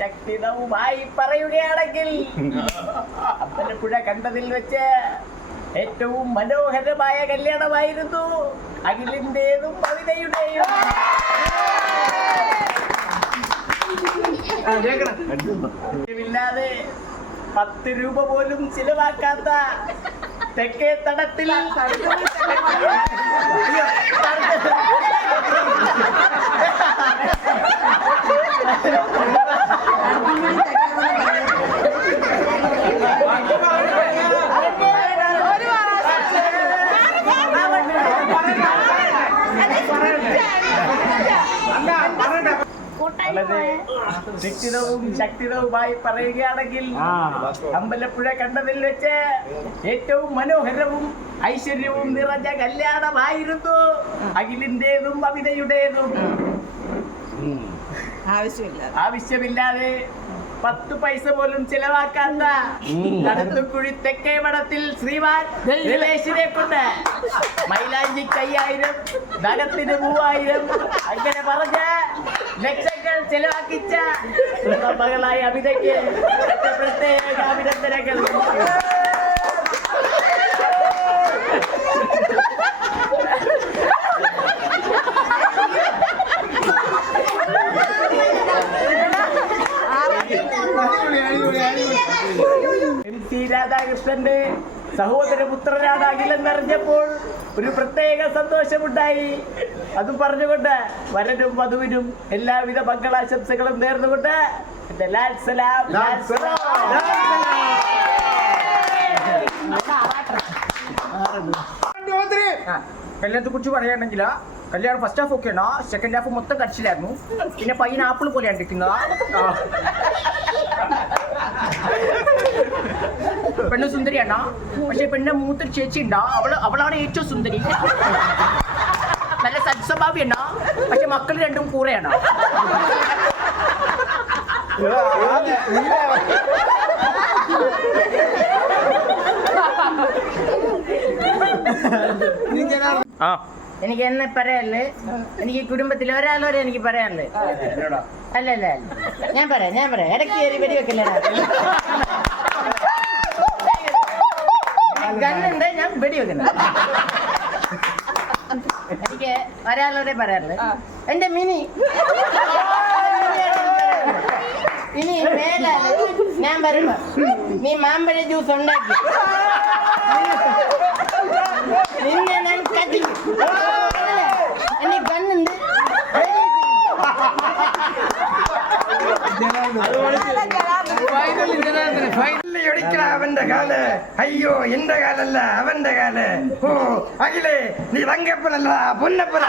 ശക്തിതവുമായി പറയുകയാണെങ്കിൽ അമ്പലപ്പുഴ കണ്ടതിൽ വെച്ച് ഏറ്റവും മനോഹരമായ കല്യാണമായിരുന്നു അഖിലിന്റേതും കവിതയുടെയും. ഇല്ലാതെ 10 രൂപ പോലും ചിലവാക്കാത്ത തെക്കേ തടത്തിൽ ശക്തിതവുമായി പറയുകയാണെങ്കിൽ അമ്പലപ്പുഴ കണ്ടതിൽ വെച്ച് ഏറ്റവും മനോഹരവും ഐശ്വര്യവും നിറഞ്ഞ കല്യാണമായിരുന്നു അഖിലിന്റേതും കവിതയുടേതും. ആവശ്യമില്ലാതെ 10 പൈസ പോലും ചിലവാക്കാത്ത കടത്തുക്കുഴി തെക്കേ മഠത്തിൽ ശ്രീമാൻ ദിനേശിനെ കൊണ്ട് മൈലാഞ്ചിക്ക് 5000, ധനത്തിന് 3000, അങ്ങനെ പറഞ്ഞ് ലക്ഷങ്ങൾ ചെലവാക്കിച്ച മകളായ അമിതയ്ക്ക് പ്രത്യേക അഭിനന്ദനങ്ങൾ. MC രാധാകൃഷ്ണന്റെ സഹോദരപുത്രനാണ് അഖിലെന്നറിഞ്ഞപ്പോൾ ഒരു പ്രത്യേക സന്തോഷമുണ്ടായി. അതും പറഞ്ഞുകൊണ്ട് വരനും വധുവിനും എല്ലാവിധ മംഗളാശംസകളും നേർന്നുകൊണ്ട് എന്റെ ലാൽ സലാം. കല്യാണത്തെ കുറിച്ച് പറയുകയാണെങ്കിൽ കല്യാണം ഫസ്റ്റ് ഹാഫ് ഒക്കെ ഉണ്ടോ, സെക്കൻഡ് ഹാഫ് മൊത്തം കടിച്ചിലായിരുന്നു. പിന്നെ പയ്യൻ ആപ്പിൾ പോലെയാണ് ഇരിക്കുന്നത്. പെണ്ണ് സുന്ദരിയാണോ, പക്ഷെ പെണ്ണ് മൂത്തൊരു ചേച്ചി ഉണ്ടോ, അവളാണ് ഏറ്റവും സുന്ദരി. നല്ല സത്സ്വഭാവിയാണോ, പക്ഷെ മക്കൾ രണ്ടും കൂടെയാണോ. എനിക്ക് എന്നെ പറയാനുള്ളത്, എനിക്ക് കുടുംബത്തിൽ ഒരാളോടെ എനിക്ക് പറയാനുള്ളത്. അല്ലല്ല ഞാൻ പറയാം ഇടയ്ക്ക് കയറി വെടി വെക്കല്ലേ. ഗണ്ണുണ്ട്, ഞാൻ വെടി വെക്കുന്നു. എനിക്ക് ഒരാളോടെ പറയാനുള്ളത്, എന്റെ മിനി ഇനി മേലാല് ഞാൻ വരുമ്പോ നീ മാമ്പഴ ജ്യൂസ് ഉണ്ടാക്കി നിന്നെ ഞാൻ കത്തിക്കും. എന്നെ ഗണ്ണുണ്ട്. അവന്റെ കാല്, അയ്യോ എന്റെ കാലല്ല അവന്റെ കാല്. ഓ അഖിലേ, നീ തങ്കപ്പനല്ല പൊന്നപ്പന.